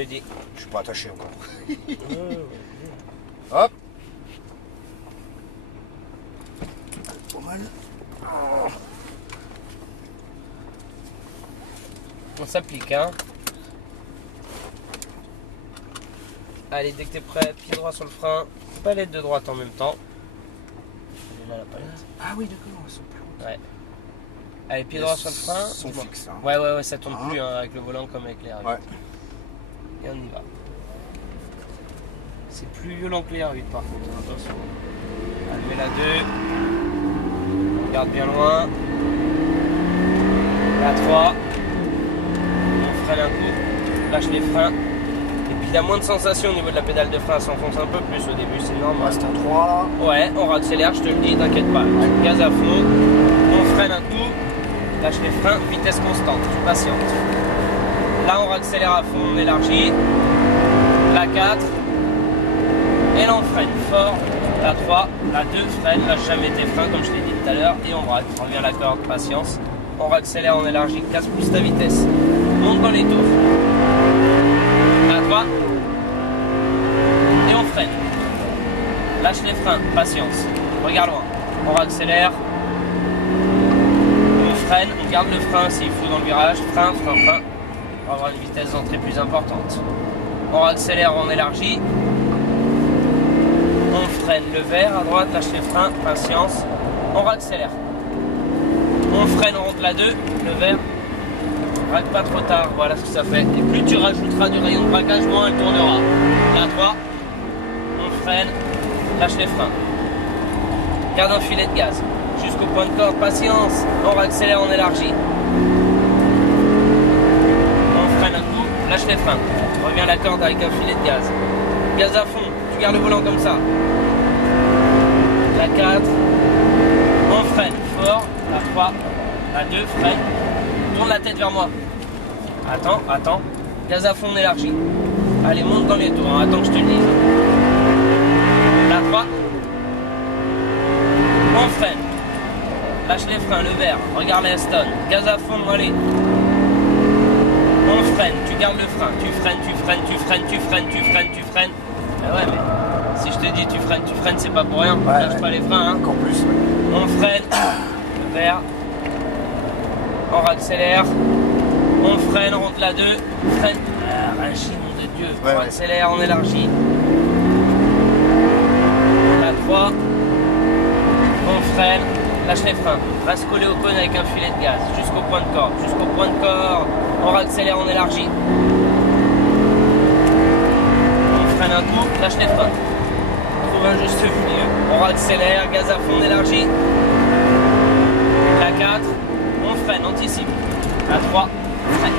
le dis. Je suis pas attaché encore. Hop. Pas mal. On s'applique, hein. Allez, dès que t'es prêt, pied droit sur le frein, palette de droite en même temps. Elle est là, la palette. Ah oui, d'accord, elles sont plus hautes. Ouais. Allez, pied droit sur le frein. Ils sont fixes. Hein. Ouais, ça tourne plus hein, avec le volant comme avec les R8. Ouais. Et on y va. C'est plus violent que les R8 par contre, attention. Allez, la 2. Regarde bien loin. La 3. On freine un coup. Lâche les freins. Et puis il y a moins de sensations au niveau de la pédale de frein. Ça s'enfonce un peu plus au début, c'est normal. Reste à 3 là. Ouais, on accélère, je te le dis, t'inquiète pas. Gaz à fond. On freine un coup. Lâche les freins, vitesse constante, tu patientes. Là on accélère à fond, on élargit. La 4. Et là on freine fort. La 3, la 2 freine, lâche jamais tes freins comme je l'ai dit tout à l'heure. Et on braque, on revient à la corde, patience. On accélère, on élargit, casse plus ta vitesse. Monte dans les tours. La 3. Et on freine. Lâche les freins, patience. Regarde loin. On accélère. On garde le frein s'il faut dans le virage, frein, pour avoir une vitesse d'entrée plus importante. On accélère, on élargit. On freine le vert à droite, lâche les freins, patience. On accélère. On freine, on rentre la 2, le vert. Braque pas trop tard, voilà ce que ça fait. Et plus tu rajouteras du rayon de braquage, moins elle tournera. La 3, on freine, lâche les freins. Garde un filet de gaz. Jusqu'au point de corde, patience, on accélère, on élargit. On freine un coup, lâche les freins. Reviens à la corde avec un filet de gaz. Gaz à fond, tu gardes le volant comme ça. La 4, on freine fort. La 3, la 2, freine. Tourne la tête vers moi. Attends. Gaz à fond, on élargit. Allez, monte dans les tours, hein. Attends que je te le dise. La 3, on freine. Lâche les freins, le vert, regarde les Aston, gaz à fond, allez. On freine, tu gardes le frein, tu freines. Mais ouais, mais si je te dis tu freines, c'est pas pour rien, lâche pas les freins. Hein. Encore plus. On freine, le vert, on accélère, on freine, on rentre la 2, freine, Rachid, nom de Dieu, on accélère, on élargit. La 3, on freine. Lâche les freins, reste collé au cône avec un filet de gaz, jusqu'au point de corde, on accélère, on élargit. On freine un coup, lâche les freins. Trouve un juste milieu. On accélère, gaz à fond, on élargit. La 4, on freine, anticipe. La 3, freine.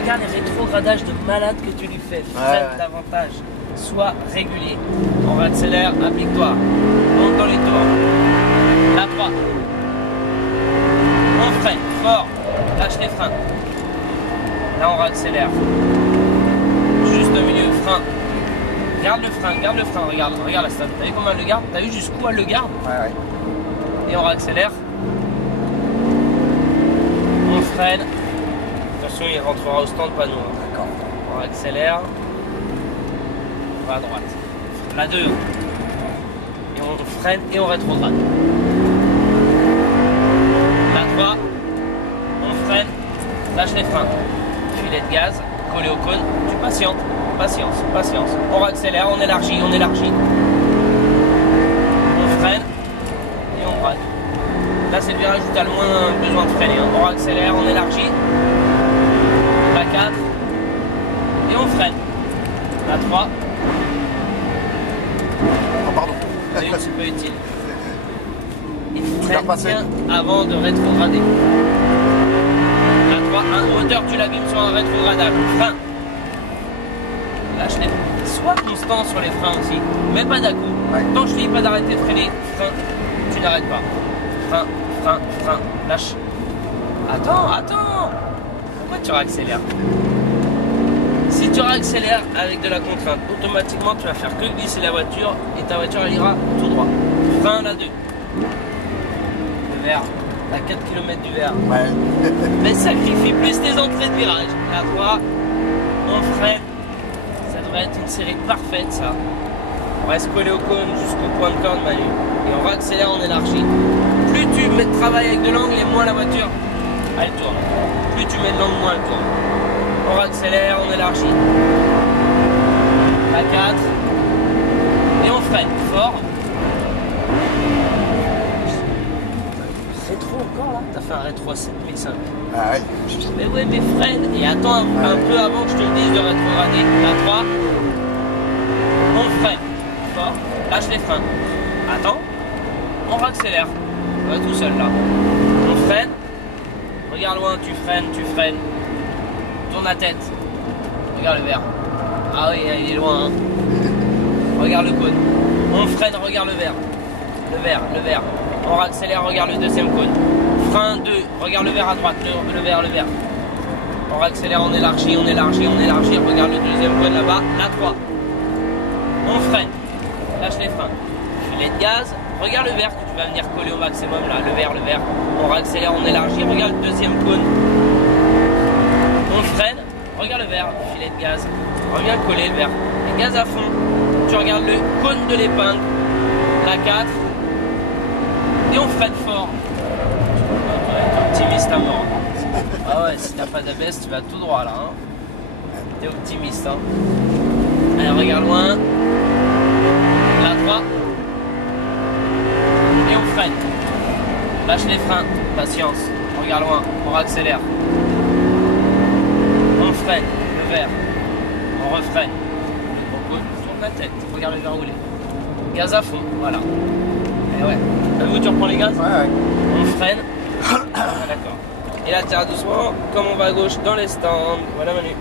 Regarde les rétrogradages de malade que tu lui fais. Freine davantage. Sois régulier. On accélère, applique-toi. Monte dans les tours. La 3. On freine fort. Lâche les freins. Là on accélère. Juste au milieu, frein. Garde le frein, regarde la stade. T'as vu comment elle le garde? T'as vu jusqu'où elle le garde? Ouais. Et on accélère. On freine. Attention, il rentrera au stand, pas nous. D'accord. On accélère. On va à droite. La 2. Et on freine et on rétrograde. La 3. On freine. Lâche les freins. Filet de gaz. Collé au cône. Tu patientes. Patience. On accélère, on élargit. On freine et on braque. Là c'est le virage où tu as le moins besoin de freiner. On accélère, on élargit. La 4. Et on freine. La 3. Oh, pardon. C'est un petit peu utile. Et freine bien avant de rétrograder. La 3, un moteur tu l'abîmes sur un rétrogradable. Frein. Lâche les freins. Sois constant sur les freins aussi. Mais pas d'un coup. Tant que je ne dis pas d'arrêter de freiner, frein, tu n'arrêtes pas. Frein, lâche. Attends. Pourquoi tu réaccélères? Si tu réaccélères avec de la contrainte, automatiquement tu vas faire que glisser la voiture et ta voiture elle ira tout droit. Frein la 2. Le vert, à 4 km du vert. Ouais. Mais sacrifie plus tes entrées de virage. La 3. On freine. Ça devrait être une série parfaite, ça. On reste collé au cône jusqu'au point de corde, Manu. Et on réaccélère, on élargit. Plus tu travailles avec de l'angle et moins la voiture, elle tourne. Plus tu mets de l'angle, moins elle tourne. On réaccélère, on élargit. La 4. Et on freine fort. Rétro encore là? T'as fait un rétro à 7005. Ah ouais. Mais ouais, mais freine. Et attends un peu avant que je te le dise de rétrograder. La 3. On freine fort. Lâche les freins. Attends. On réaccélère. On va tout seul là. On freine. Regarde loin, tu freines. Tourne la tête. Regarde le verre. Ah oui, il est loin. Hein. Regarde le cône. On freine, regarde le verre. Le verre. On réaccélère, regarde le deuxième cône. Frein 2, regarde le verre à droite, le verre. On réaccélère, on élargit. Regarde le deuxième cône là-bas. La 3. On freine. Lâche les freins. Filet de gaz. Regarde le verre que tu vas venir coller au maximum là. Le verre. On réaccélère, on élargit. Regarde le deuxième cône. On freine. Regarde le verre. Filet de gaz. Reviens coller le verre. Et gaz à fond. Tu regardes le cône de l'épingle. La 4. Et on freine fort. T'es optimiste à mort. Ah ouais, si t'as pas d'ABS, tu vas tout droit là. Hein. T'es optimiste. Hein. Allez, regarde loin. La 3. Et on freine. Lâche les freins. Patience. Regarde loin. On réaccélère. On freine. Le verre. On refreine. Le gros cône. Tourne la tête. Regarde le verre rouler. Gaz à fond. Voilà. Et ouais. T'as vu où tu reprends les gaz? Ouais. On freine. D'accord. Et là, tire doucement, comme on va à gauche dans les stands. Voilà, Manu.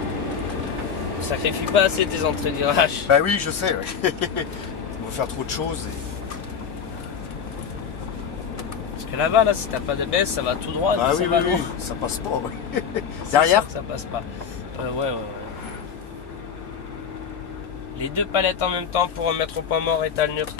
Sacrifie pas assez tes entrées de virage. Bah oui, je sais. Ouais. On va faire trop de choses. Parce que là-bas, là, si t'as pas d'ABS, ça va tout droit. Ah ça oui, va oui, loin. ça passe pas. Ouais. C'est Derrière sûr que ça passe pas. Ouais. Les deux palettes en même temps pour remettre au point mort, étal neutre.